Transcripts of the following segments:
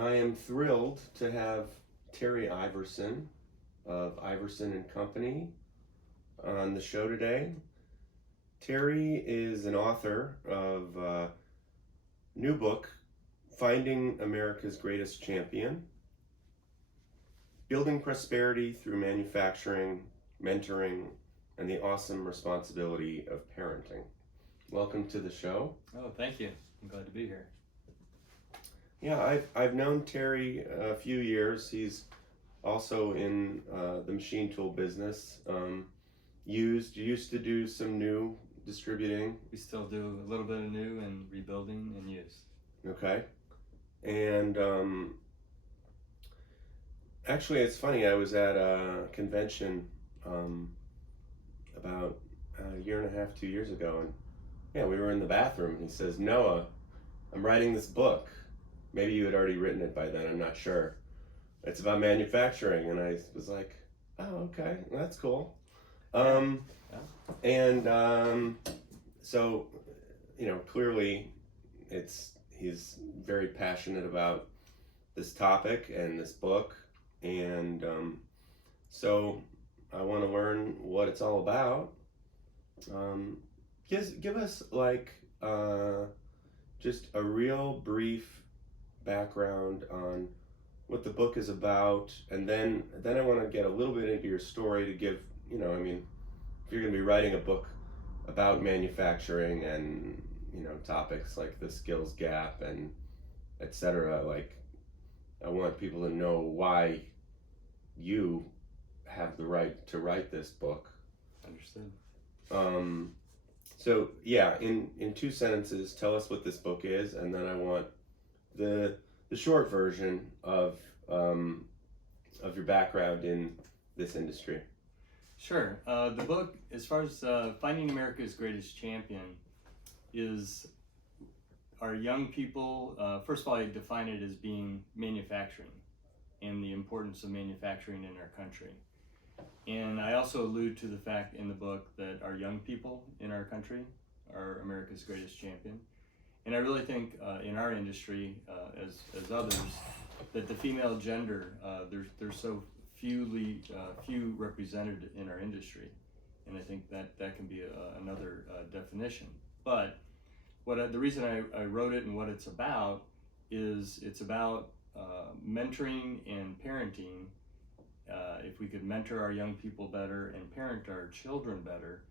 I am thrilled to have Terry Iverson of Iverson and Company on the show today. Terry is an author of a new book, Finding America's Greatest Champion, Building Prosperity Through Manufacturing, Mentoring, and the Awesome Responsibility of Parenting. Welcome to the show. Oh, thank you. I'm glad to be here. Yeah, I've known Terry a few years. He's also in the machine tool business. You used to do some new distributing. We still do a little bit of new and rebuilding and used. Okay. And actually, it's funny. I was at a convention about a year and a half, 2 years ago, and yeah, we were in the bathroom. He says, "Noah, I'm writing this book." Maybe you had already written it by then. I'm not sure. It's about manufacturing, and I was like, "Oh, okay, that's cool." So, clearly, he's very passionate about this topic and this book, and so I want to learn what it's all about. Give us just a real brief background on what the book is about, and then I want to get a little bit into your story to give, if you're going to be writing a book about manufacturing and, topics like the skills gap and etc., I want people to know why you have the right to write this book. Understood. So yeah, in 2 sentences, tell us what this book is, and then I want the short version of your background in this industry. Sure. The book, as far as Finding America's Greatest Champion, is our young people. First of all, I define it as being manufacturing and the importance of manufacturing in our country. And I also allude to the fact in the book that our young people in our country are America's greatest champion. And I really think in our industry, as others, that the female gender, there's so few represented in our industry, and I think that can be another definition. But the reason I wrote it and what it's about is it's about mentoring and parenting. If we could mentor our young people better and parent our children better,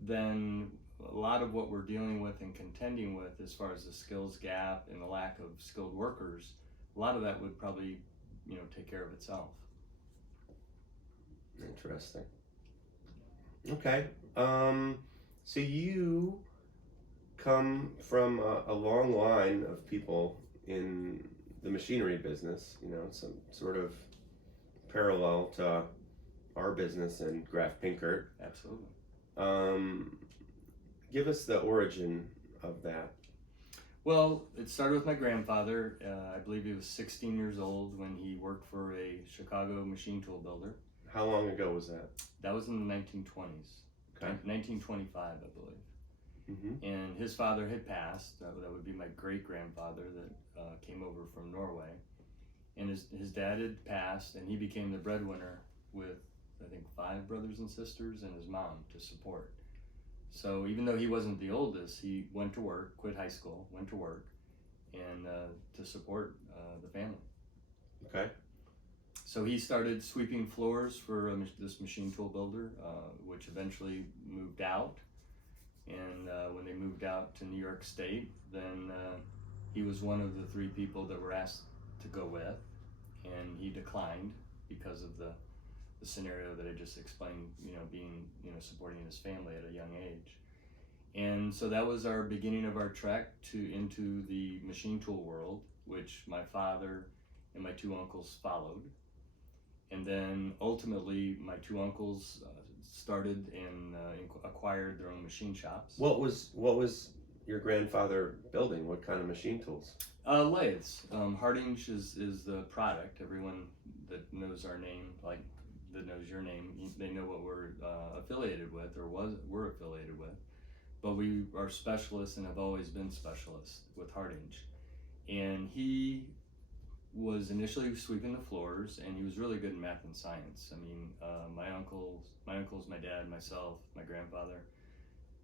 then a lot of what we're dealing with and contending with as far as the skills gap and the lack of skilled workers, a lot of that would probably, take care of itself. Interesting. Okay. So you come from a long line of people in the machinery business, some sort of parallel to our business in Graf Pinkert. Absolutely. Give us the origin of that. Well, it started with my grandfather. I believe he was 16 years old when he worked for a Chicago machine tool builder. How long ago was that? That was in the 1920s. Okay. 1925, I believe. Mm-hmm. And his father had passed. That would be my great-grandfather that came over from Norway. And his dad had passed, and he became the breadwinner with, I think, 5 brothers and sisters and his mom to support. So even though he wasn't the oldest, he went to work, quit high school, went to work, and to support the family. Okay. So he started sweeping floors for this machine tool builder, which eventually moved out. And when they moved out to New York State, then he was one of the 3 people that were asked to go with, and he declined because of the scenario that I just explained, being, supporting his family at a young age. And so that was our beginning of our trek into the machine tool world, which my father and my 2 uncles followed. And then ultimately my 2 uncles started and acquired their own machine shops. What was your grandfather building? What kind of machine tools? Lathes. Hardinge is the product. Everyone that knows our name, that knows your name, they know what we're affiliated with or were affiliated with. But we are specialists and have always been specialists with Hardinge. And he was initially sweeping the floors, and he was really good in math and science. I mean, my uncles, my dad, myself, my grandfather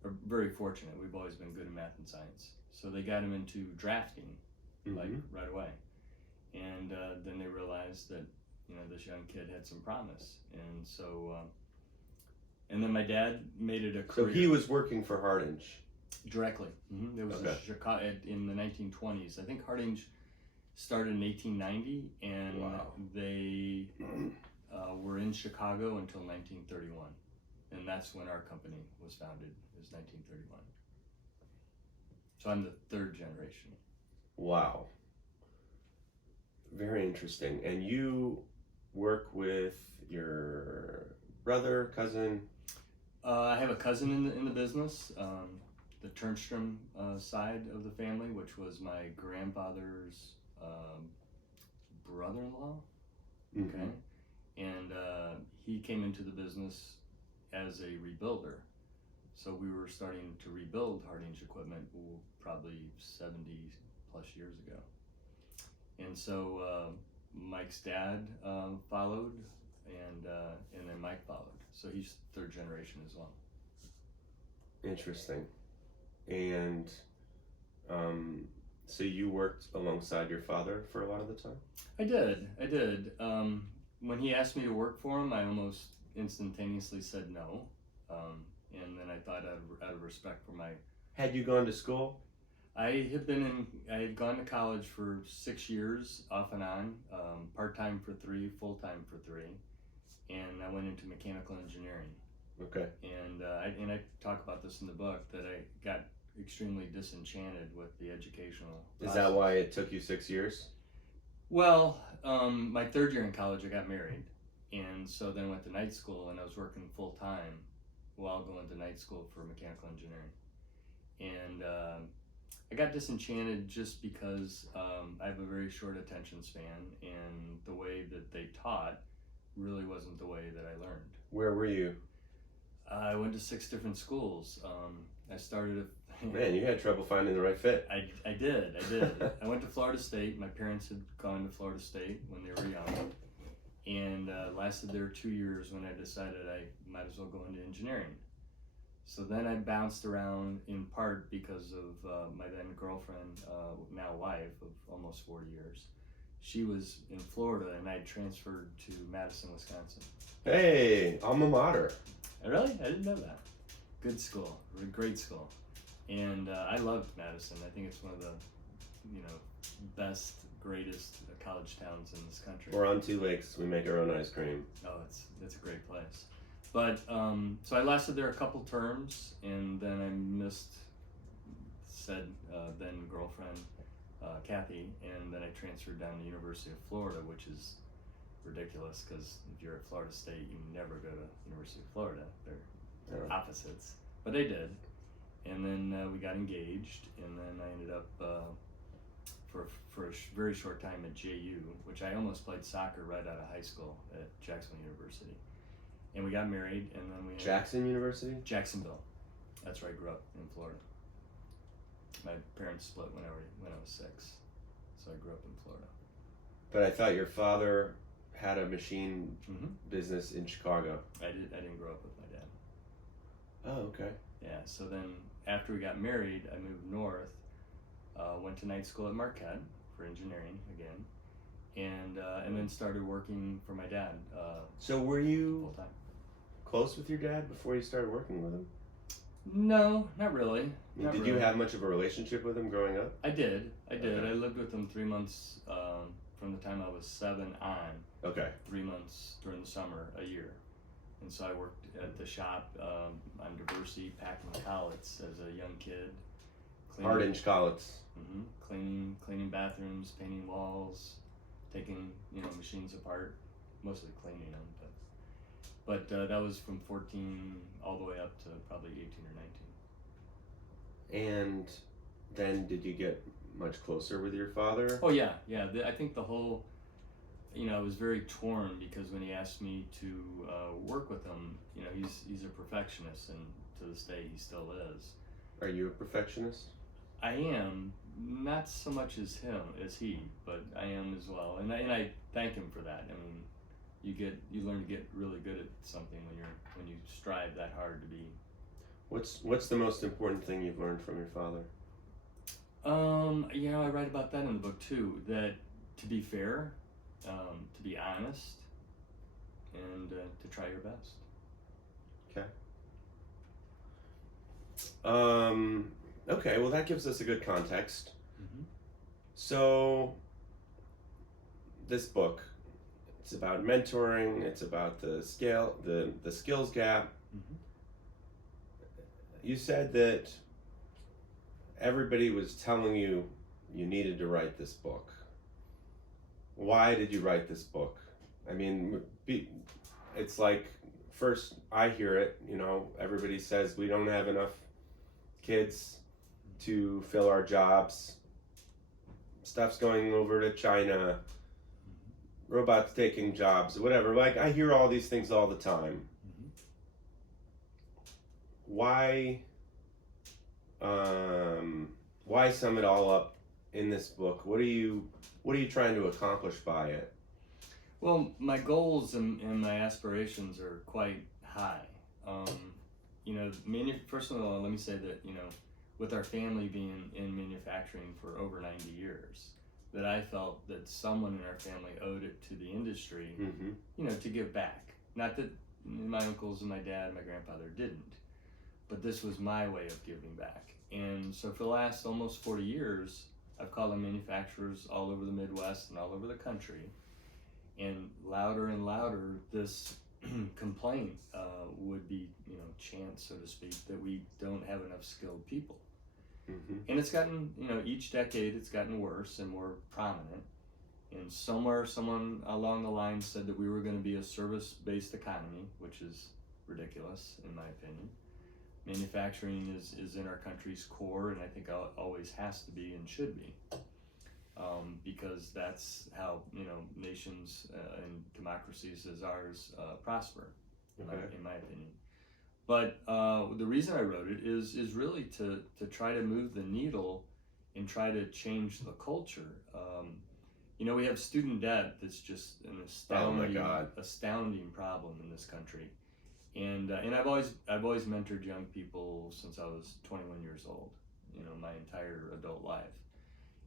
are very fortunate. We've always been good in math and science. So they got him into drafting, like right away. And then they realized that, you know, this young kid had some promise. And so, and then my dad made it a career. So he was working for Hardinge? Directly. It was in Chicago in the 1920s. I think Hardinge started in 1890, and they were in Chicago until 1931. And that's when our company was founded, is 1931. So I'm the third generation. Wow. Very interesting. And you work with your brother, cousin? I have a cousin in the business, the Turnstrom side of the family, which was my grandfather's brother-in-law. Okay. And he came into the business as a rebuilder. So we were starting to rebuild Hardinge equipment probably 70 plus years ago. And so Mike's dad followed, and then Mike followed. So he's third generation as well. Interesting. And so you worked alongside your father for a lot of the time? I did. When he asked me to work for him, I almost instantaneously said no. And then I thought out of respect for my... Had you gone to school? I had gone to college for 6 years, off and on, part-time for 3, full-time for 3, and I went into mechanical engineering. Okay. And I talk about this in the book, that I got extremely disenchanted with the educational process. Is that why it took you 6 years? Well, my third year in college, I got married, and so then went to night school, and I was working full-time while going to night school for mechanical engineering. And I got disenchanted just because I have a very short attention span, and the way that they taught really wasn't the way that I learned. Where were you? I went to 6 different schools. I started... Man, you had trouble finding the right fit. I did. I went to Florida State. My parents had gone to Florida State when they were young, and lasted there 2 years when I decided I might as well go into engineering. So then I bounced around, in part because of my then girlfriend, now wife of almost 40 years. She was in Florida, and I transferred to Madison, Wisconsin. Hey, alma mater. Really? I didn't know that. Good school, great school. And I loved Madison. I think it's one of the, best, greatest college towns in this country. We're on 2 lakes. We make our own ice cream. Oh, it's a great place. But so I lasted there a couple terms, and then I missed said then girlfriend Kathy, and then I transferred down to the University of Florida, which is ridiculous because if you're at Florida State, you never go to University of Florida. They're opposites, but I did. And then we got engaged, and then I ended up for a very short time at JU, which I almost played soccer right out of high school at Jacksonville University. And we got married, and then we... Jackson University? Jacksonville. That's where I grew up, in Florida. My parents split when I was 6, so I grew up in Florida. But I thought your father had a machine business in Chicago. I didn't grow up with my dad. Oh, okay. Yeah, so then after we got married, I moved north, went to night school at Marquette for engineering again, and then started working for my dad. So were you full-time. Close with your dad before you started working with him? No, not really. Did you have much of a relationship with him growing up? I did. Okay. I lived with him 3 months from the time I was 7 on. Okay. 3 months during the summer, a year. And so I worked at the shop on Diversey, packing collets as a young kid. Hardinge collets. Cleaning bathrooms, painting walls, taking machines apart, mostly cleaning them. But that was from 14 all the way up to probably 18 or 19. And then did you get much closer with your father? Oh yeah. I think the whole, I was very torn because when he asked me to work with him, he's a perfectionist, and to this day he still is. Are you a perfectionist? I am, not so much as he, but I am as well, and I thank him for that. I mean, you learn to get really good at something when you strive that hard to be. What's the most important thing you've learned from your father? I write about that in the book too. That to be fair, to be honest, and to try your best. Okay. Okay. Well, that gives us a good context. Mm-hmm. So, this book, it's about mentoring. It's about the skills gap. Mm-hmm. You said that everybody was telling you needed to write this book. Why did you write this book? I mean, it's like, first I hear it, everybody says we don't have enough kids to fill our jobs. Stuff's going over to China. Robots taking jobs, whatever. Like, I hear all these things all the time. Mm-hmm. Why sum it all up in this book? What are you trying to accomplish by it? Well, my goals and my aspirations are quite high. First of all, let me say that, with our family being in manufacturing for over 90 years, that I felt that someone in our family owed it to the industry, mm-hmm. To give back. Not that my uncles and my dad and my grandfather didn't, but this was my way of giving back. And so for the last almost 40 years, I've called on manufacturers all over the Midwest and all over the country, and louder, this complaint would be, chant, so to speak, that we don't have enough skilled people. Mm-hmm. And it's gotten, each decade it's gotten worse and more prominent. And somewhere, someone along the line said that we were going to be a service-based economy, which is ridiculous, in my opinion. Manufacturing is in our country's core, and I think always has to be and should be. Because that's how, nations and democracies as ours prosper, okay. in my opinion. But the reason I wrote it is really to try to move the needle and try to change the culture. We have student debt that's just an astounding problem in this country. And I've always mentored young people since I was 21 years old, my entire adult life.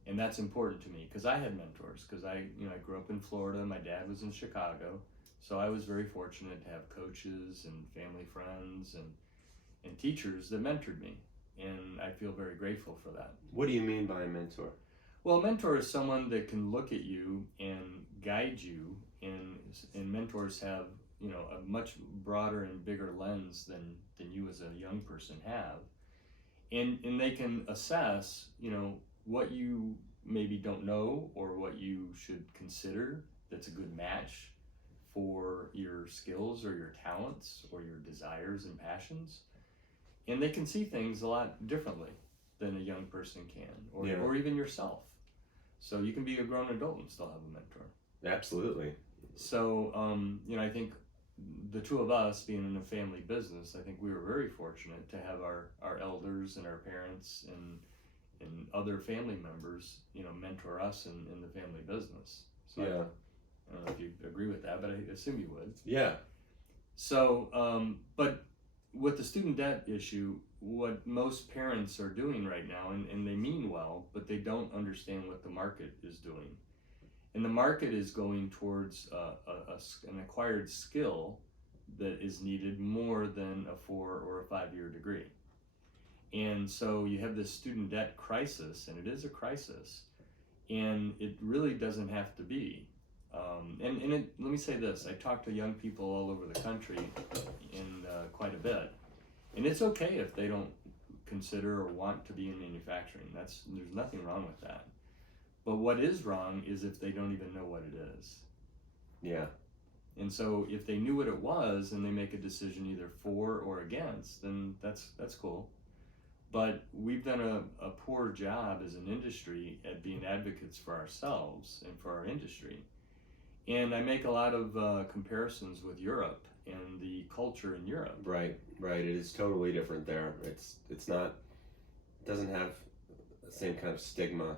And that's important to me because I had mentors, because I grew up in Florida. My dad was in Chicago. So I was very fortunate to have coaches and family friends and teachers that mentored me. And I feel very grateful for that. What do you mean by a mentor? Well, a mentor is someone that can look at you and guide you. And mentors have, a much broader and bigger lens than you as a young person have. And they can assess, what you maybe don't know or what you should consider that's a good match for your skills or your talents or your desires and passions. And they can see things a lot differently than a young person can, or even yourself. So you can be a grown adult and still have a mentor. Absolutely. So, I think the two of us being in a family business, I think we were very fortunate to have our elders and our parents and other family members, mentor us in the family business. So yeah. I don't know if you agree with that, but I assume you would. Yeah. So, but with the student debt issue, what most parents are doing right now, and they mean well, but they don't understand what the market is doing. And the market is going towards an acquired skill that is needed more than a 4 or a 5 year degree. And so you have this student debt crisis, and it is a crisis, and it really doesn't have to be. Let me say this, I talk to young people all over the country in quite a bit, and it's okay if they don't consider or want to be in manufacturing. There's nothing wrong with that. But what is wrong is if they don't even know what it is. Yeah. And so if they knew what it was and they make a decision either for or against, then that's cool. But we've done a poor job as an industry at being advocates for ourselves and for our industry. And I make a lot of comparisons with Europe and the culture in Europe. Right. It is totally different there. It doesn't have same kind of stigma.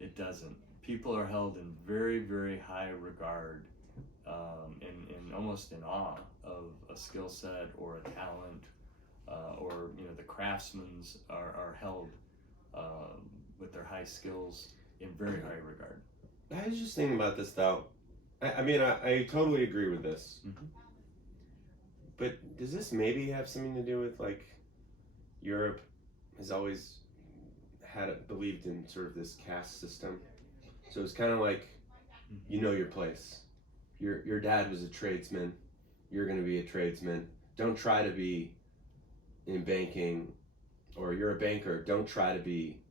It doesn't. People are held in very, very high regard, and almost in awe of a skill set or a talent, or the craftsmen are held with their high skills in very high regard. I was just thinking about this though. I mean, I totally agree with this. Mm-hmm. But does this maybe have something to do with like Europe has always believed in sort of this caste system? So it's kind of like, you know your place. Your dad was a tradesman. You're going to be a tradesman. Don't try to be in banking, or you're a banker. Don't try to be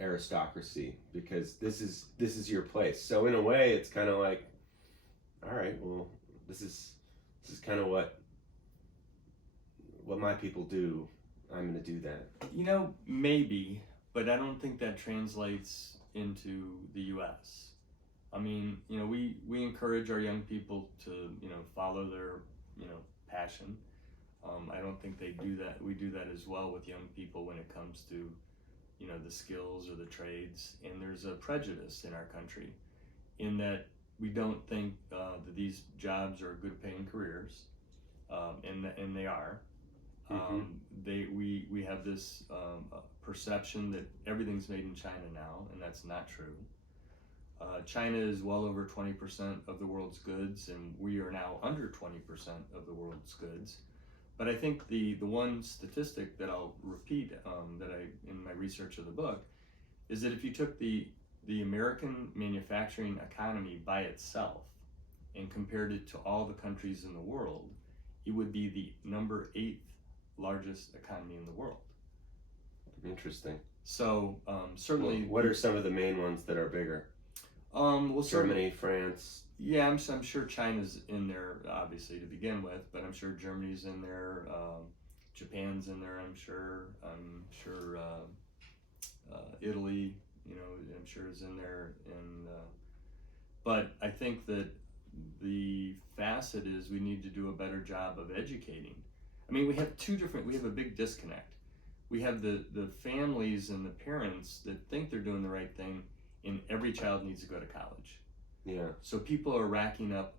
aristocracy, because this is your place. So in a way, it's kind of like, all right, well, this is kind of what my people do. I'm going to do that. Maybe, but I don't think that translates into the U.S. I mean, we encourage our young people to, follow their, passion. I don't think they do that. We do that as well with young people when it comes to, the skills or the trades. And there's a prejudice in our country in that we don't think that these jobs are good paying careers, and they are. We have this perception that everything's made in China now, and that's not true. China is well over 20% of the world's goods, and we are now under 20% of the world's goods. But I think the one statistic that I'll repeat in my research of the book is that if you took the American manufacturing economy by itself and compared it to all the countries in the world, it would be the number 8th largest economy in the world. Interesting. So certainly, what are some of the main ones that are bigger? Well, Germany, France. Yeah, I'm sure China's in there, obviously, to begin with, but I'm sure Germany's in there, Japan's in there, I'm sure Italy, I'm sure is in there, and but I think that the facet is we need to do a better job of educating. I mean, we have a big disconnect. We have the families and the parents that think they're doing the right thing, and every child needs to go to college. Yeah. So people are racking up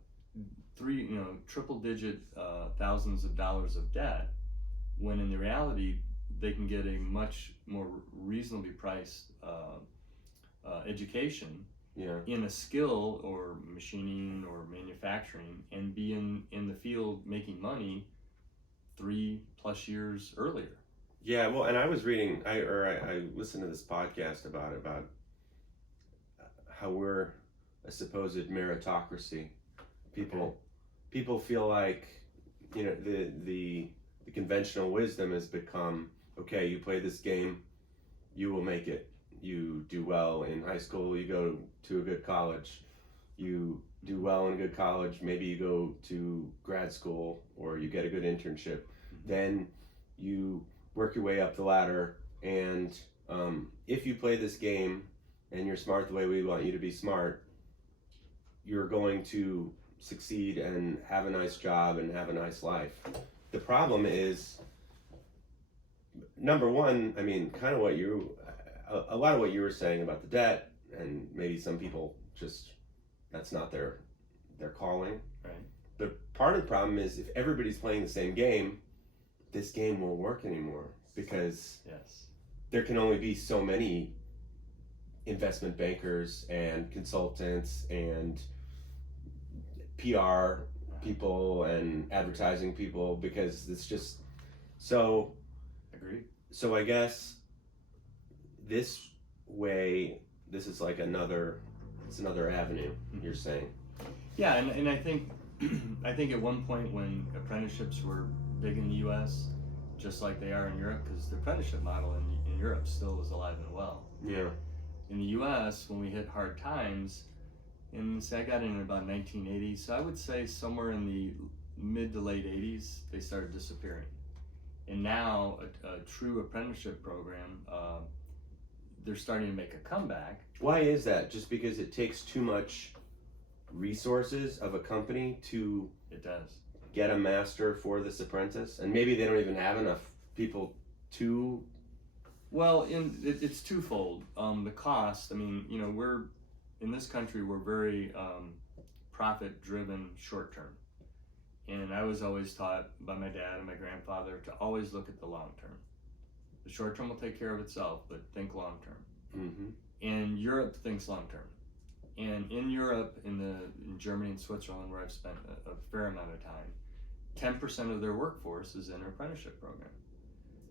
triple digit thousands of dollars of debt, when in the reality they can get a much more reasonably priced education, in a skill or machining or manufacturing, and be in the field making money 3+ years earlier. Yeah, well, and I was reading, I listened to this podcast about how we're a supposed meritocracy. People feel like, the conventional wisdom has become, okay, you play this game, you will make it. You do well in high school, you go to a good college. You do well in a good college, maybe you go to grad school or you get a good internship. Then you work your way up the ladder, and if you play this game and you're smart the way we want you to be smart, you're going to succeed and have a nice job and have a nice life. The problem is, number one, I mean, kind of a lot of what you were saying about the debt, and maybe some people just, that's not their calling. Right. But part of the problem is, if everybody's playing the same game, this game won't work anymore, because there can only be so many investment bankers and consultants and PR people and advertising people, because it's just so. Agreed. So I guess this is like another avenue, you're saying. Yeah, and I think at one point when apprenticeships were big in the U.S., just like they are in Europe, because the apprenticeship model in Europe still is alive and well. Yeah. In the U.S., when we hit hard times, and say I got in about 1980, so I would say somewhere in the mid to late 80s, they started disappearing. And now a true apprenticeship program, they're starting to make a comeback. Why is that? Just because it takes too much resources of a company to get a master for this apprentice, and maybe they don't even have enough people to Well, it's twofold. The cost. I mean, you know, we're in this country. We're very profit-driven, short-term, and I was always taught by my dad and my grandfather to always look at the long term. The short term will take care of itself, but think long term. Mm-hmm. And Europe thinks long term. And in Europe, in Germany and Switzerland, where I've spent a fair amount of time, 10% of their workforce is in an apprenticeship program.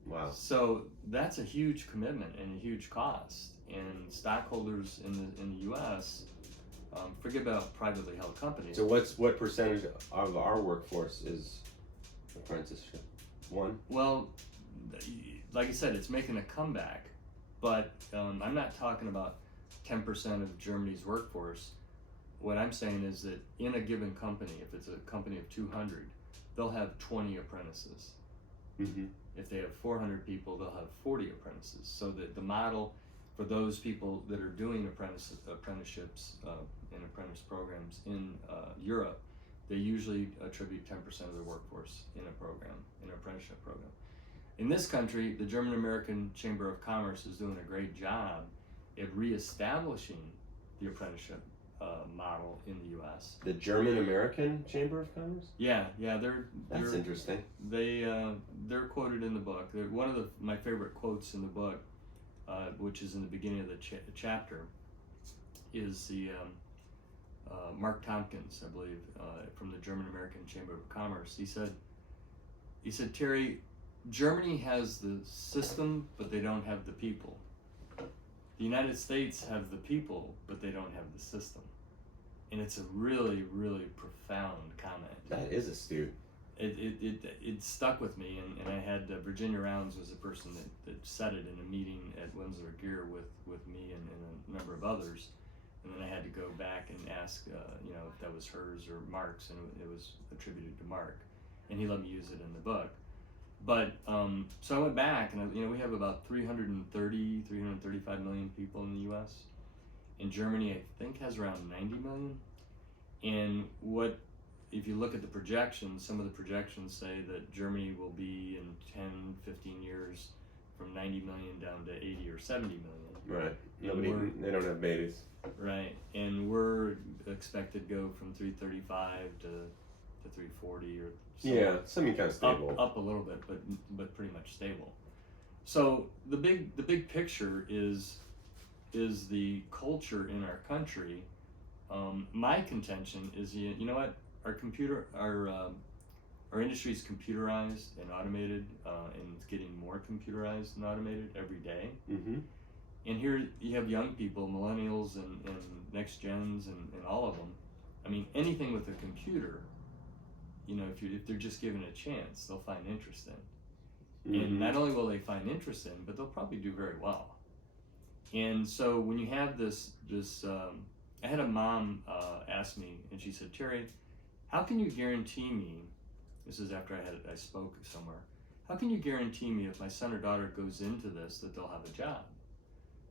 Wow. So that's a huge commitment and a huge cost. And stockholders in the U.S. Forget about privately held companies. So what percentage of our workforce is apprenticeship? 1? Well, like I said, it's making a comeback, but I'm not talking about 10% of Germany's workforce. What I'm saying is that in a given company, if it's a company of 200, they'll have 20 apprentices. Mm-hmm. If they have 400 people, they'll have 40 apprentices. So that the model for those people that are doing apprenticeships and apprentice programs in Europe, they usually attribute 10% of their workforce in a program, in an apprenticeship program. In this country, the German American Chamber of Commerce is doing a great job at reestablishing the apprenticeship model in the U.S. The German American Chamber of Commerce? Yeah, That's interesting. They're quoted in the book. One of my favorite quotes in the book, which is in the beginning of the chapter, is the Mark Tompkins, I believe, from the German American Chamber of Commerce. He said, Terry, Germany has the system, but they don't have the people. The United States have the people, but they don't have the system. And it's a really, really profound comment. That is astute. It stuck with me, and I had Virginia Rounds was the person that said it in a meeting at Winslow Gear with me and a number of others. And then I had to go back and ask, if that was hers or Mark's, and it was attributed to Mark. And he let me use it in the book. But, so I went back, and we have about 335 million people in the U.S. And Germany, I think, has around 90 million. And if you look at the projections, some of the projections say that Germany will be in 10, 15 years from 90 million down to 80 or 70 million. Right. They don't have babies. Right. And we're expected to go from 335 to 340 or so. Yeah, something kind of stable. Up a little bit, but pretty much stable. So the big picture is the culture in our country. My contention is, you know what, our industry is computerized and automated, and it's getting more computerized and automated every day. Mm-hmm. And here you have young people, millennials and next gens and all of them. I mean, anything with a computer, if they're just given a chance, they'll find interest in. Mm-hmm. And not only will they find interest in, but they'll probably do very well. And so when you have this, I had a mom ask me, and she said, Terry, how can you guarantee me, this is after I spoke somewhere, how can you guarantee me if my son or daughter goes into this that they'll have a job?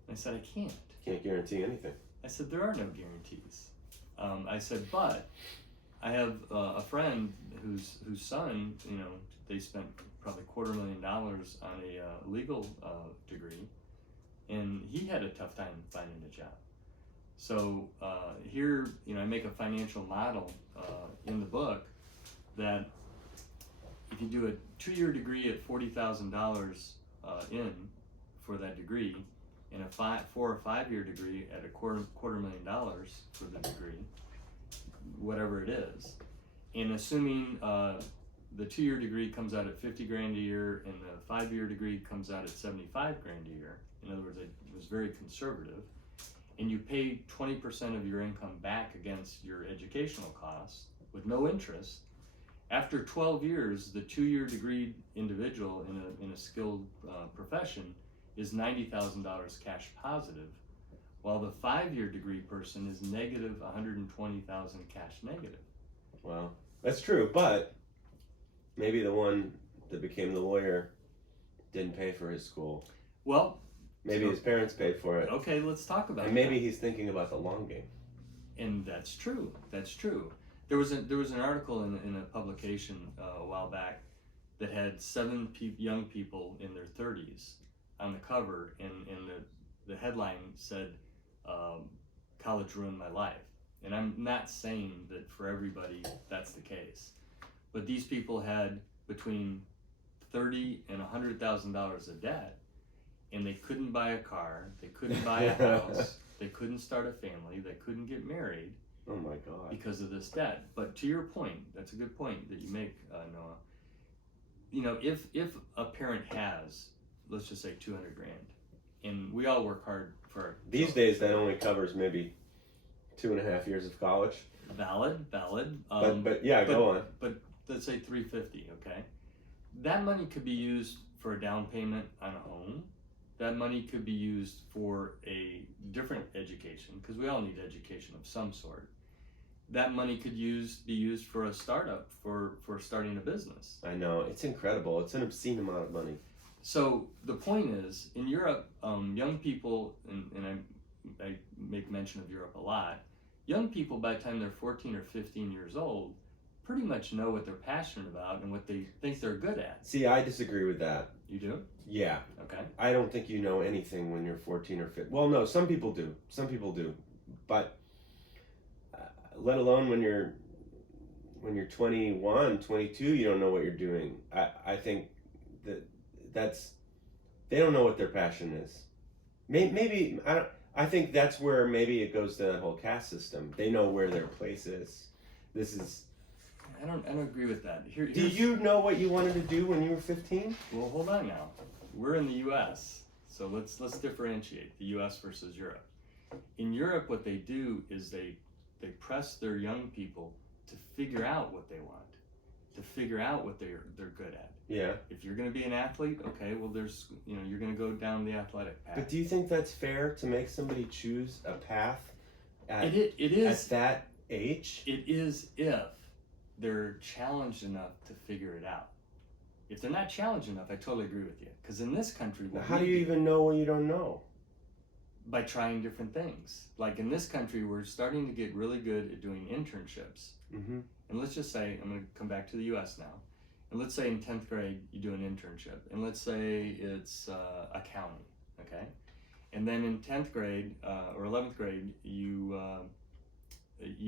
And I said, I can't. Can't guarantee anything. I said, there are no guarantees. I said, but I have a friend whose son, they spent probably $250,000 on a legal degree, and he had a tough time finding a job. So here, I make a financial model in the book that if you do a 2-year degree at $40,000 in for that degree, and a 4 or 5 year degree at $250,000 for the degree, whatever it is, and assuming the 2-year degree comes out at $50,000 a year and the 5-year degree comes out at $75,000 a year. In other words, it was very conservative. And you pay 20% of your income back against your educational costs with no interest. After 12 years, the 2-year degree individual in a skilled profession is $90,000 cash positive, while the 5-year degree person is negative $120,000 cash negative. Wow, that's true. But maybe the one that became the lawyer didn't pay for his school. Well, maybe his parents paid for it. Okay, let's talk about and maybe he's thinking about the long game. And that's true. That's true. There was an article in a publication a while back that had 7 young people in their 30s on the cover, and the headline said, "College ruined my life." And I'm not saying that for everybody that's the case, but these people had between $30,000 and $100,000 of debt, and they couldn't buy a car, they couldn't buy a house, they couldn't start a family, they couldn't get married. Oh my God! Because of this debt. But to your point, that's a good point that you make, Noah. You know, if a parent has, let's just say, 200 grand, and we all work hard for these days, that only covers maybe 2.5 years of college. Valid. But yeah, go on. But let's say 350. Okay, that money could be used for a down payment on a home. That money could be used for a different education, because we all need education of some sort. That money could be used for a startup, for starting a business. I know, it's incredible. It's an obscene amount of money. So the point is, in Europe, young people, and I make mention of Europe a lot, young people by the time they're 14 or 15 years old pretty much know what they're passionate about and what they think they're good at. See, I disagree with that. You do? Yeah. Okay. I don't think you know anything when you're 14 or 15. Well, no, some people do. But let alone when you're 21, 22, you don't know what you're doing. I think that's they don't know what their passion is. Maybe I think that's where maybe it goes to that whole caste system. They know where their place is. This is. I don't agree with that. Do you know what you wanted to do when you were 15? Well, hold on now. We're in the U.S., so let's differentiate the U.S. versus Europe. In Europe, what they do is they press their young people to figure out what they want, to figure out what they're good at. Yeah. If you're going to be an athlete, okay, well, you're going to go down the athletic path. But do you think that's fair to make somebody choose a path it is at that age? It is if they're challenged enough to figure it out. If they're not challenged enough, I totally agree with you. Because in this country, how do you even know what you don't know? By trying different things. Like in this country, we're starting to get really good at doing internships. Mm-hmm. And let's just say, I'm going to come back to the U.S. now. And let's say in 10th grade, you do an internship. And let's say it's accounting, okay? And then in 10th grade or 11th grade, you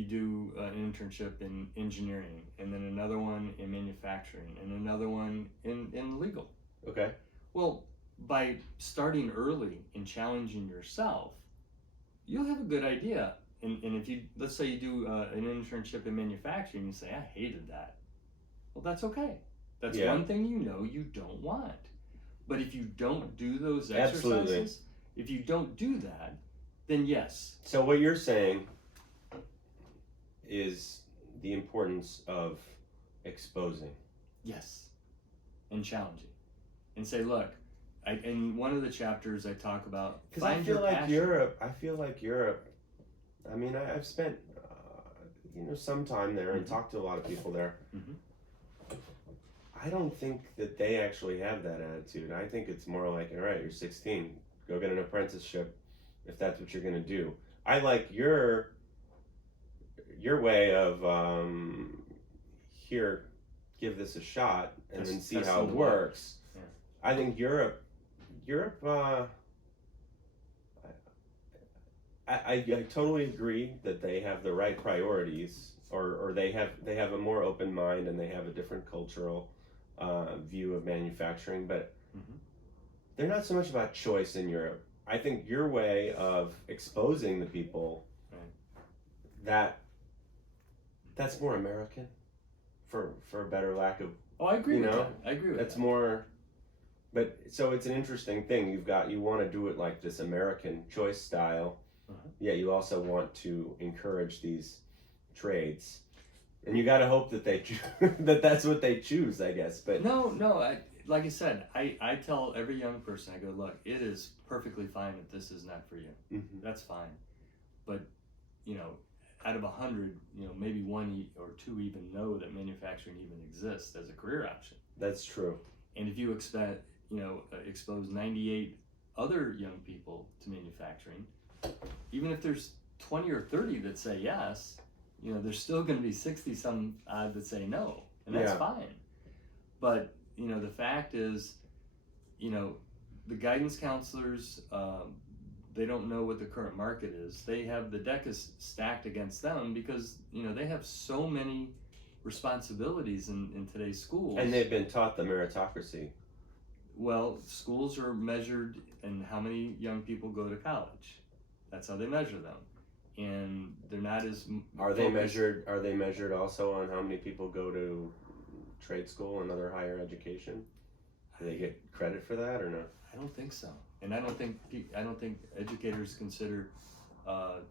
do an internship in engineering, and then another one in manufacturing, and another one in legal. Okay. Well, by starting early and challenging yourself, you'll have a good idea. And if you, let's say you do an internship in manufacturing, you say, I hated that. Well, that's okay. That's one thing you know you don't want. But if you don't do those exercises, if you don't do that, then yes. So what you're saying is the importance of exposing. Yes. And challenging. And say, look, in one of the chapters I talk about, because I feel like Europe, I mean, I've spent some time there and talked to a lot of people there. Mm-hmm. I don't think that they actually have that attitude. I think it's more like, all right, you're 16, go get an apprenticeship if that's what you're going to do. I like your way of here, give this a shot and then see how it works. Yeah. I think Europe, I totally agree that they have the right priorities, or they have a more open mind and they have a different cultural view of manufacturing, but they're not so much about choice in Europe. I think your way of exposing the people, that's more American, for a better lack of. Oh, I agree with that. I agree with that. That's more. But so it's an interesting thing. You want to do it like this American choice style, yet you also want to encourage these trades, and you got to hope that that's what they choose, I guess. But no, like I said, I tell every young person, I go, look, it is perfectly fine if this is not for you. Mm-hmm. That's fine, but out of 100, maybe 1 or 2 even know that manufacturing even exists as a career option. That's true. And if you expose 98 other young people to manufacturing, even if there's 20 or 30 that say yes, there's still going to be 60 some odd that say no, and that's fine. But the fact is, the guidance counselors, they don't know what the current market is. They have the deck is stacked against them because they have so many responsibilities in today's schools. And they've been taught the meritocracy. Well, schools are measured in how many young people go to college. That's how they measure them, and they're not as. Are they measured also on how many people go to trade school and other higher education? Do they get credit for that or not? I don't think so, and I don't think educators consider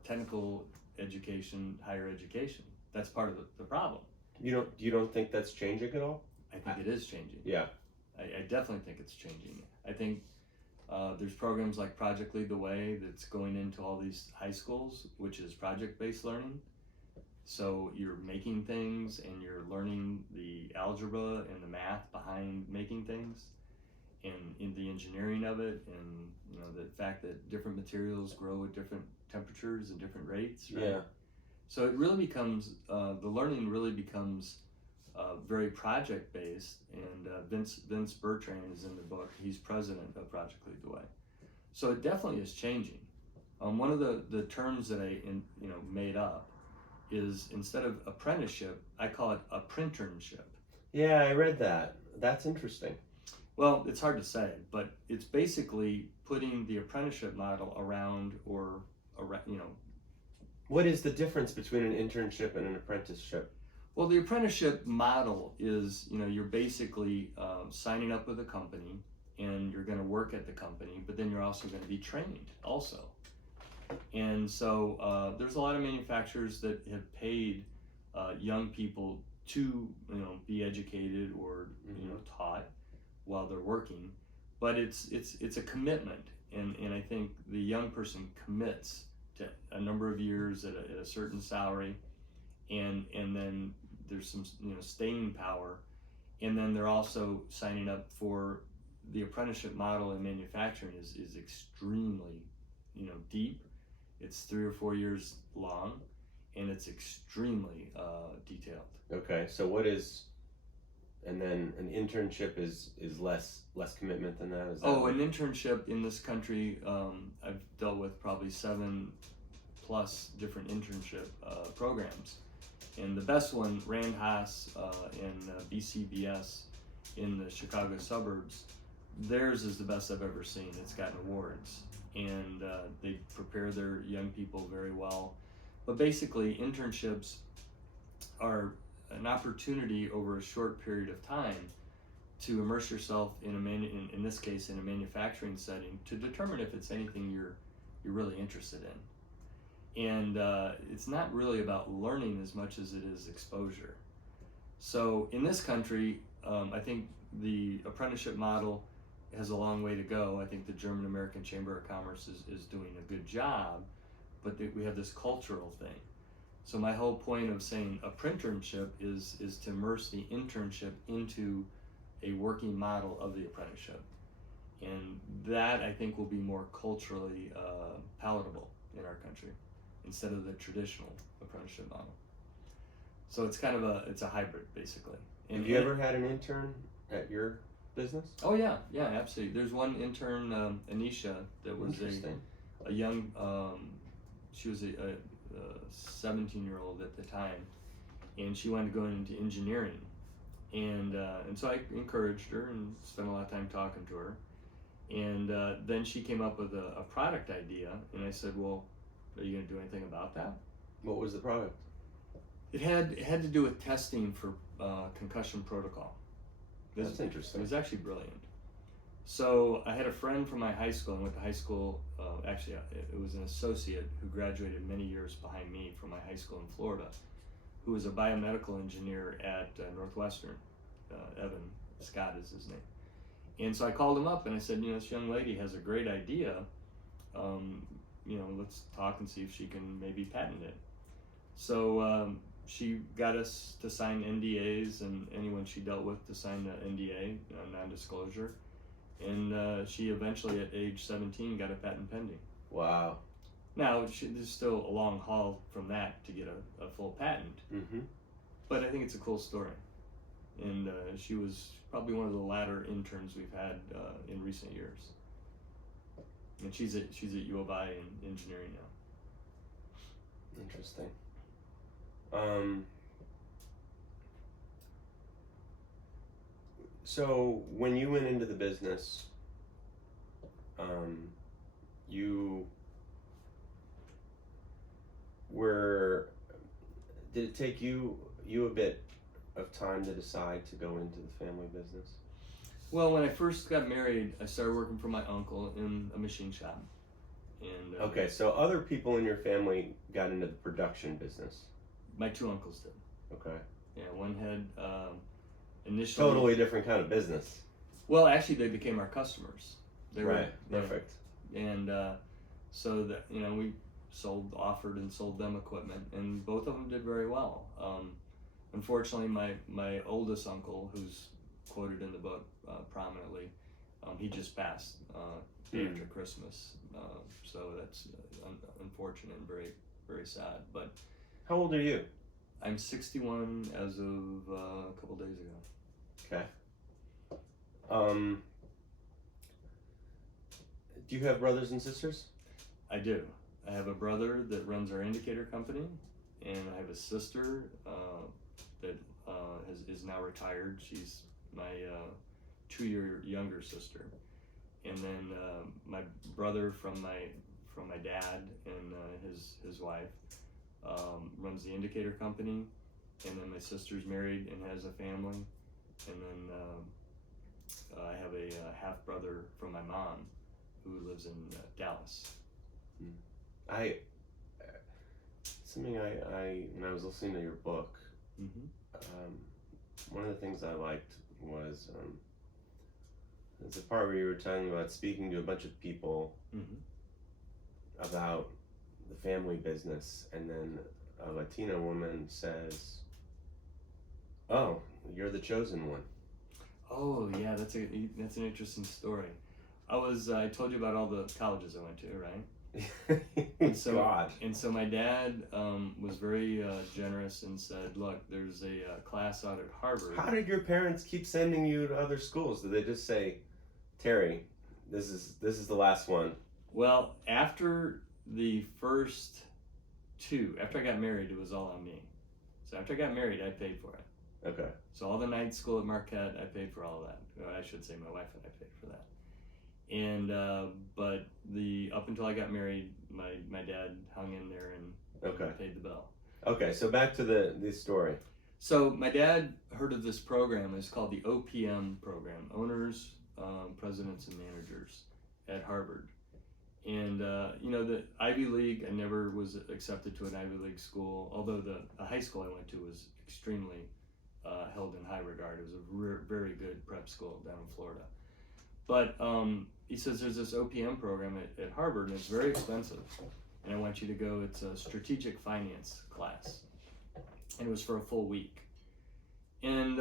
technical education higher education. That's part of the problem. You don't think that's changing at all? I think it is changing. Yeah. I definitely think it's changing. I think there's programs like Project Lead the Way that's going into all these high schools, which is project-based learning. So you're making things and you're learning the algebra and the math behind making things, and in the engineering of it, and the fact that different materials grow at different temperatures and different rates. Right? Yeah. So it really becomes the learning really becomes very project based, and Vince Bertrand is in the book. He's president of Project Lead the Way. So it definitely is changing. One of the terms that I made up is, instead of apprenticeship, I call it apprenticeship. Yeah, I read that. That's interesting. Well, it's hard to say, but it's basically putting the apprenticeship model around. What is the difference between an internship and an apprenticeship? Well, the apprenticeship model is, you're basically signing up with a company, and you're going to work at the company, but then you're also going to be trained also. And so there's a lot of manufacturers that have paid young people to, be educated or, taught while they're working, but it's a commitment, and I think the young person commits to a number of years at a certain salary, and then there's some staying power, and then they're also signing up for the apprenticeship model in manufacturing is extremely deep. It's 3 or 4 years long, and it's extremely detailed. Okay, so and then an internship is less commitment than that? An internship in this country, I've dealt with probably 7+ different internship programs. And the best one, Rand Haas and BCBS in the Chicago suburbs, theirs is the best I've ever seen. It's gotten awards, and they prepare their young people very well. But basically, internships are an opportunity over a short period of time to immerse yourself in this case in a manufacturing setting, to determine if it's anything you're really interested in. And it's not really about learning as much as it is exposure. So in this country, I think the apprenticeship model has a long way to go. I think the German American Chamber of Commerce is doing a good job, but we have this cultural thing. So my whole point of saying apprenticeship is to immerse the internship into a working model of the apprenticeship. And that, I think, will be more culturally palatable in our country, instead of the traditional apprenticeship model. So it's kind of a hybrid, basically. Have you ever had an intern at your business? Oh yeah, absolutely. There's one intern, Anisha, that was a young, she was a 17-year-old at the time, and she wanted to go into engineering. And so I encouraged her and spent a lot of time talking to her. And then she came up with a product idea, and I said, well, are you going to do anything about that? What was the product? It had to do with testing for concussion protocol. That's interesting. It was actually brilliant. So I had a friend from my high school. I went to high school. Actually, it was an associate who graduated many years behind me from my high school in Florida, who was a biomedical engineer at Northwestern. Evan Scott is his name. And so I called him up and I said, this young lady has a great idea. Let's talk and see if she can maybe patent it. So she got us to sign NDAs, and anyone she dealt with to sign the NDA, non-disclosure. And she eventually, at age 17, got a patent pending. Wow. Now, there's still a long haul from that to get a full patent. Mm-hmm. But I think it's a cool story. And she was probably one of the latter interns we've had in recent years. and she's at U of I in engineering now. Interesting. So when you went into the business, you were, did it take you a bit of time to decide to go into the family business? Well, when I first got married, I started working for my uncle in a machine shop. And Okay, so other people in your family got into the production business. my two uncles did. Okay. Yeah, one had initially Totally different kind of business. Well, actually, they became our customers. They Right. were, Perfect. and so that we offered and sold them equipment, and both of them did very well. Unfortunately, my oldest uncle, who's quoted in the book prominently, he just passed after Christmas. So that's unfortunate and very, very sad. But How old are you? I'm 61 as of a couple days ago. Okay. Do you have brothers and sisters? I do. I have a brother that runs our indicator company, and I have a sister that is now retired. She's my 2-year younger sister, and then my brother from my dad and his wife runs the indicator company, and then my sister's married and has a family, and then I have a half brother from my mom who lives in Dallas. Something I when I was listening to your book, one of the things I liked was the part where you were talking about speaking to a bunch of people about the family business, and then a Latina woman says, "Oh, you're the chosen one." Oh yeah, that's an interesting story. I told you about all the colleges I went to, right? And so, God. And so my dad was very generous and said, "Look, there's a class out at Harvard." How did your parents keep sending you to other schools? Did they just say, "Terry, this is the last one"? Well, after the first two, after I got married, it was all on me. So after I got married, I paid for it. Okay. So all the night school at Marquette, I paid for all of that. Or I should say my wife and I paid for that. And but up until I got married, my dad hung in there and paid the bill. Okay, so back to the story. So my dad heard of this program. It's called the OPM program, Owners, Presidents, and Managers at Harvard. And the Ivy League, I never was accepted to an Ivy League school, although the high school I went to was extremely held in high regard. It was a very good prep school down in Florida. But he says there's this OPM program at Harvard, and it's very expensive. And I want you to go. It's a strategic finance class, and it was for a full week. And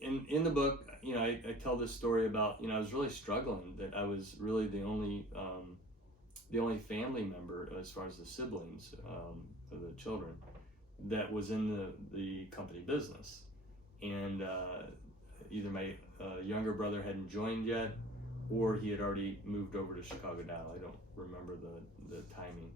in the book, I tell this story about I was really struggling, that I was really the only family member as far as the siblings of the children that was in the company business, and either my younger brother hadn't joined yet, or he had already moved over to Chicago Dow. I don't remember the timing.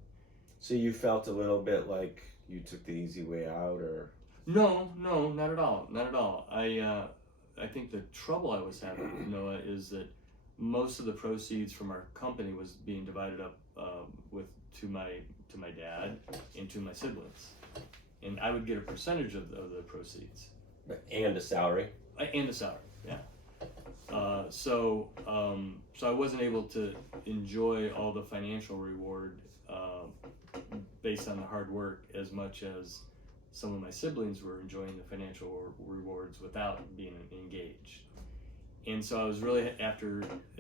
So you felt a little bit like you took the easy way out, or? No, not at all. Not at all. I think the trouble I was having, Noah, is that most of the proceeds from our company was being divided up to my dad and to my siblings, and I would get a percentage of the proceeds. And a salary. And a salary, yeah. So I wasn't able to enjoy all the financial reward based on the hard work as much as some of my siblings were enjoying the financial rewards without being engaged. And so I was really, at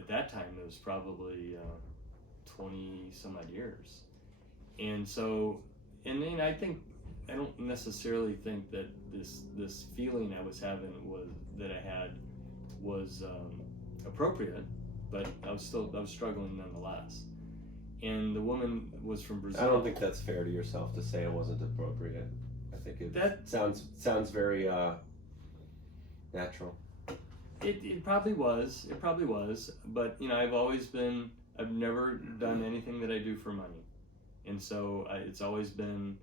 that time, it was probably 20 some odd years. And so, and then I don't necessarily think that this feeling I was having was appropriate, but I was struggling nonetheless. And the woman was from Brazil. I don't think that's fair to yourself to say it wasn't appropriate. I think that sounds very natural. It probably was. But I've always been I've never done anything that I do for money, and so it's always been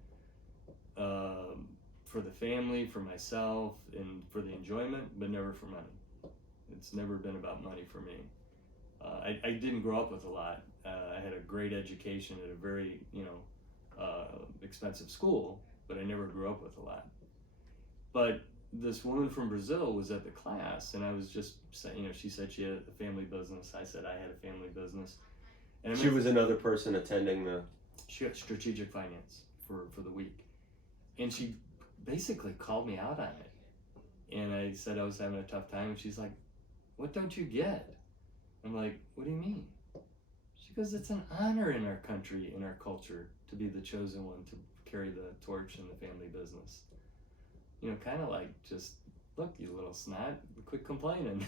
for the family, for myself, and for the enjoyment, but never for money. It's never been about money for me. I didn't grow up with a lot. I had a great education at a very expensive school, but I never grew up with a lot. But this woman from Brazil was at the class, and I was just saying, she said she had a family business. I said I had a family business. And she was another person attending the... She had strategic finance for the week. And she basically called me out on it. And I said I was having a tough time, and she's like, "What don't you get?" I'm like, "What do you mean?" She goes, "It's an honor in our country, in our culture, to be the chosen one to carry the torch in the family business." Kind of like, just, "Look, you little snot, quit complaining."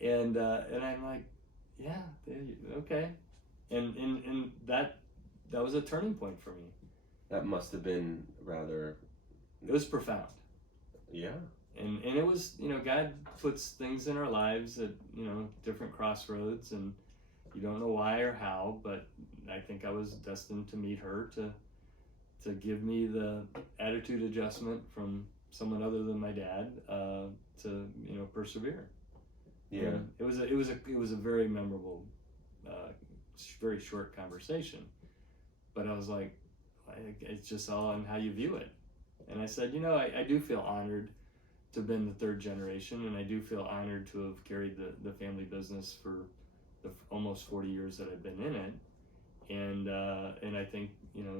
and I'm like, "Yeah, okay." And that was a turning point for me. That must have been rather... It was profound. Yeah. And it was, God puts things in our lives at, different crossroads, and you don't know why or how, but I think I was destined to meet her to give me the attitude adjustment from someone other than my dad to persevere. Yeah. And it was a very memorable, very short conversation, but I was like, it's just all on how you view it. And I said, I do feel honored to have been the third generation, and I do feel honored to have carried the family business for the almost 40 years that I've been in it. And I think,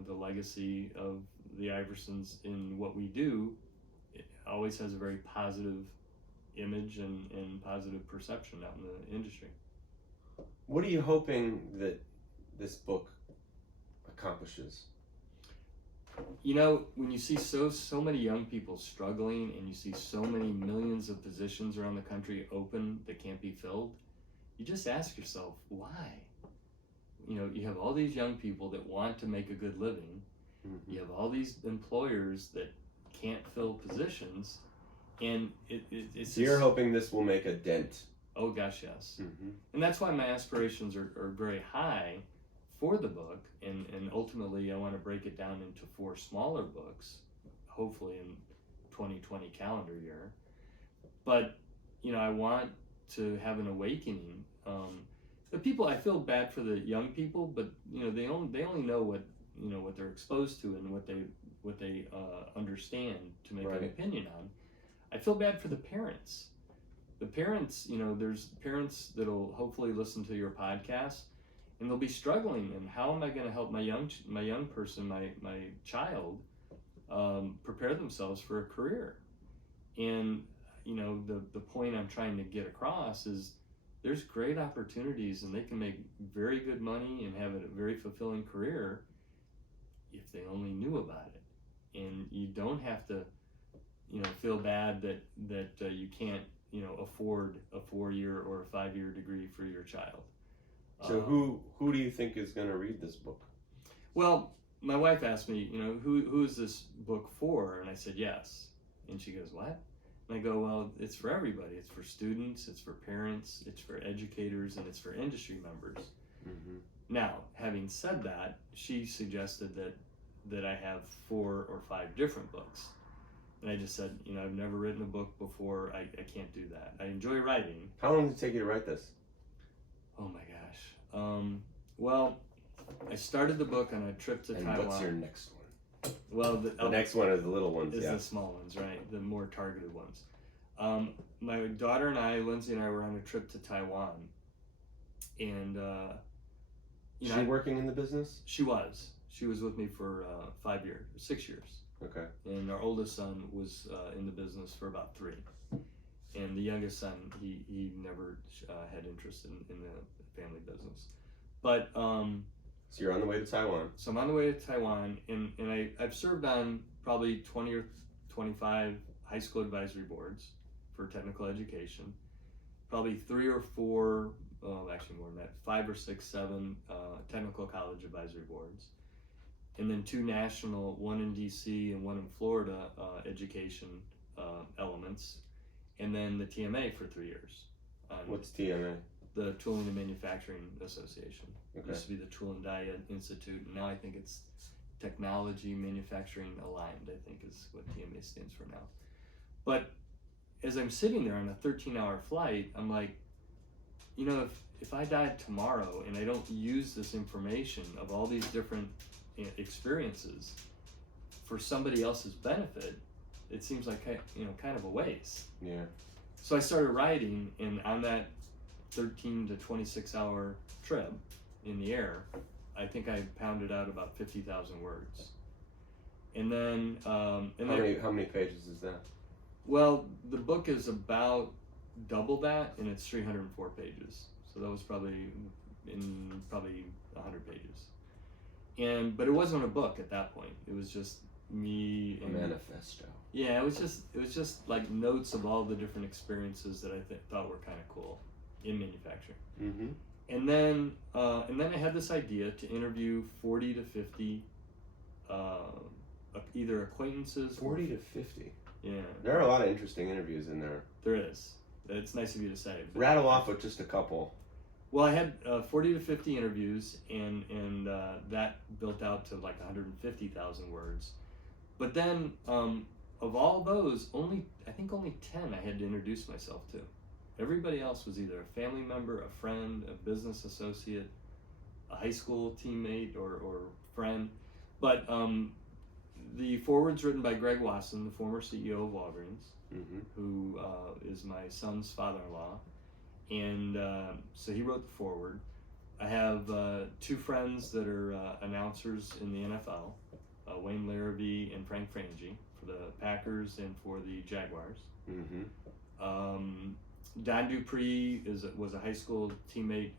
the legacy of the Iversons in what we do, it always has a very positive image and positive perception out in the industry. What are you hoping that this book accomplishes? When you see so many young people struggling, and you see so many millions of positions around the country open that can't be filled, you just ask yourself, why? You have all these young people that want to make a good living. Mm-hmm. You have all these employers that can't fill positions, and it's so you're hoping this will make a dent? Oh gosh, yes. Mm-hmm. And that's why my aspirations are very high for the book, and ultimately I want to break it down into 4 smaller books, hopefully in 2020 calendar year. But I want to have an awakening. The people, I feel bad for the young people, but they only know what they're exposed to and what they understand to make an opinion on. I feel bad for the parents. The parents, there's parents that'll hopefully listen to your podcast, and they'll be struggling. And how am I going to help my young person, my child, prepare themselves for a career? And the point I'm trying to get across is there's great opportunities, and they can make very good money and have a very fulfilling career if they only knew about it. And you don't have to, feel bad that you can't, afford a 4-year or a 5-year degree for your child. So who do you think is going to read this book? Well, my wife asked me, who is this book for? And I said, yes. And she goes, what? And I go, well, it's for everybody. It's for students, it's for parents, it's for educators, and it's for industry members. Mm-hmm. Now, having said that, she suggested that I have 4 or 5 different books. And I just said, I've never written a book before. I can't do that. I enjoy writing. How long did it take you to write this? Oh my gosh. Well, I started the book on a trip to Taiwan. What's your next one? Well, the next one is the little ones. Is the small ones, right? The more targeted ones. My daughter and I, Lindsay and I, were on a trip to Taiwan, and she working in the business? She was. She was with me for 6 years. Okay. And our oldest son was in the business for about 3. And the youngest son, he never had interest in the family business. But so you're on the way to Taiwan. So I'm on the way to Taiwan, and I've served on probably 20 or 25 high school advisory boards for technical education. Probably 3 or 4, actually more than that, 5 or 6, 7 technical college advisory boards. And then 2 national, 1 in DC and 1 in Florida, education elements. And then the TMA for 3 years. What's TMA? the Tooling and Manufacturing Association. It Okay. used to be the Tool and Die Institute, and now I think it's Technology Manufacturing Aligned, I think is what TMA stands for now. But as I'm sitting there on a 13-hour flight, I'm like, you know, if I died tomorrow and I don't use this information of all these different experiences for somebody else's benefit, it seems like, you know, kind of a waste. Yeah. So I started writing, and on that 13 to 26 hour trip in the air, I think I pounded out about 50,000 words. And then, How many pages is that? well, the book is about double that, and it's 304 pages. So that was probably 100 pages. But it wasn't a book at that point. It was just me A and manifesto. yeah, it was just like notes of all the different experiences that I thought were kind of cool in manufacturing. Mm-hmm. And then I had this idea to interview 40 to 50 either acquaintances 40 to 50. Yeah. There are a lot of interesting interviews in there. There is. It's nice of you to say. Rattle off with just a couple. Well, I had 40 to 50 interviews, and that built out to like 150,000 words. But then, of all those, I think only 10 I had to introduce myself to. Everybody else was either a family member, a friend, a business associate, a high school teammate, or friend. But the foreword's written by Greg Wasson, the former CEO of Walgreens, Mm-hmm. who is my son's father-in-law. And so he wrote the foreword. I have two friends that are announcers in the NFL, Wayne Larrabee and Frank Frangie, for the Packers and for the Jaguars. Mm-hmm. Don Dupree was a high school teammate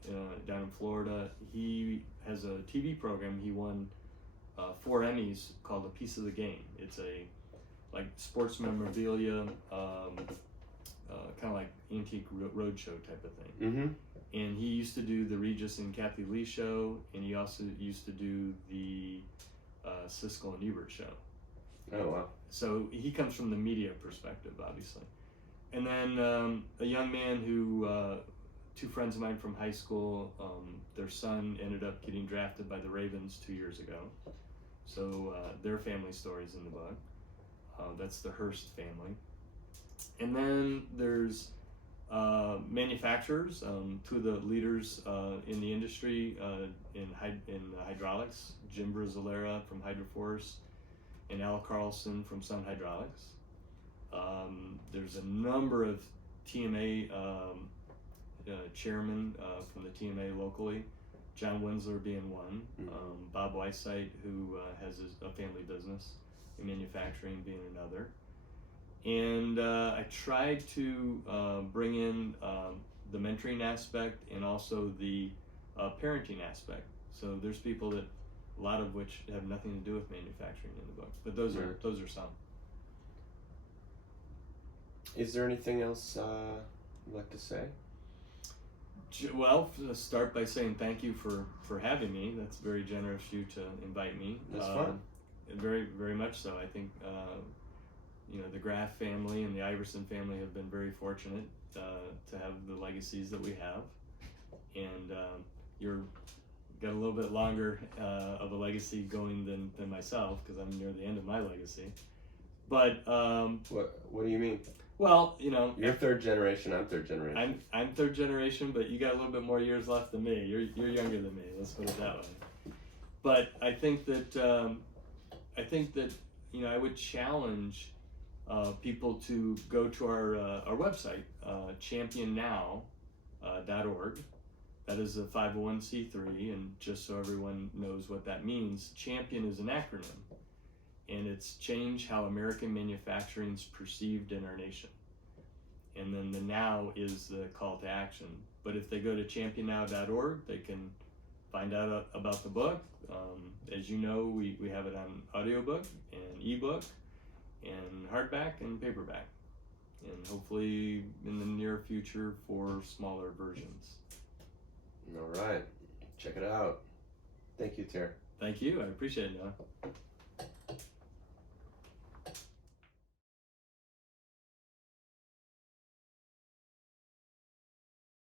down in Florida. He has a TV program. He won 4 Emmys called A Piece of the Game. It's a like sports memorabilia, kind of like antique roadshow type of thing. Mm-hmm. And he used to do the Regis and Kathy Lee show, and he also used to do the Siskel and Ebert show. Oh, wow. So he comes from the media perspective, obviously. And then a young man who, 2 friends of mine from high school, their son ended up getting drafted by the Ravens 2 years ago. So their family story's in the book. That's the Hearst family. And then there's manufacturers, 2 of the leaders in the industry in hydraulics, Jim Brizzolera from Hydroforce and Al Carlson from Sun Hydraulics. There's a number of TMA chairmen from the TMA locally, John Winsler being one, Bob Weissite, who has a family business in manufacturing, being another. And I tried to bring in the mentoring aspect and also the parenting aspect. So there's people that, a lot of which have nothing to do with manufacturing in the book, but those are some. Is there anything else you'd like to say? Well, start by saying thank you for having me. That's very generous of you to invite me. That's fun. Very, very much so. I think the Graff family and the Iverson family have been very fortunate to have the legacies that we have, and you're got a little bit longer of a legacy going than myself, because I'm near the end of my legacy. But what do you mean? Well, you're 3rd generation. I'm 3rd generation. I'm 3rd generation, but you got a little bit more years left than me. You're younger than me. Let's put it that way. But I think that I would challenge people to go to our website, championnow.org. That is a 501c3, and just so everyone knows what that means, champion is an acronym, and it's change how American manufacturing is perceived in our nation. And then the now is the call to action. But if they go to championnow.org, they can find out about the book. As you know, we have it on audiobook and ebook and hardback and paperback, and hopefully in the near future for smaller versions. All right. Check it out. Thank you, Terry. Thank you. I appreciate it, Noah.